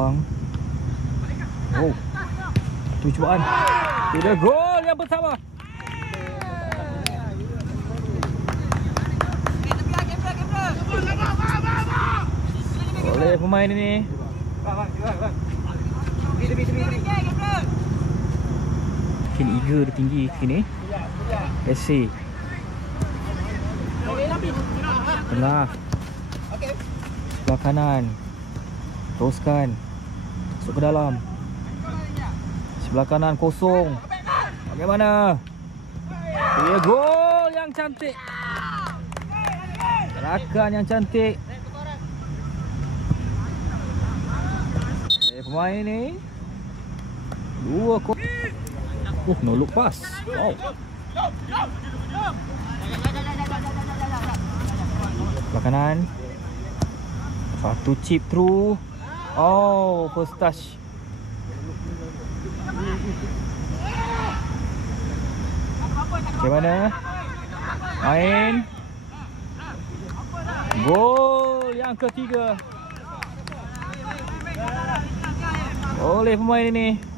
peluang. Oh, itu cubaan. Tidak, gol yang pertama. Oleh pemain ini. Makin eager dia tinggi sini. SC tengah, sebelah kanan, teruskan masuk ke dalam. Sebelah kanan kosong. Bagaimana? Dia gol yang cantik. Gerakan yang cantik. Pemain ni 2-0. No look pass. Wow. Sebelah kanan. Satu chip through. Oh, first touch. Bagaimana? Main. Gol yang ketiga oleh pemain ini.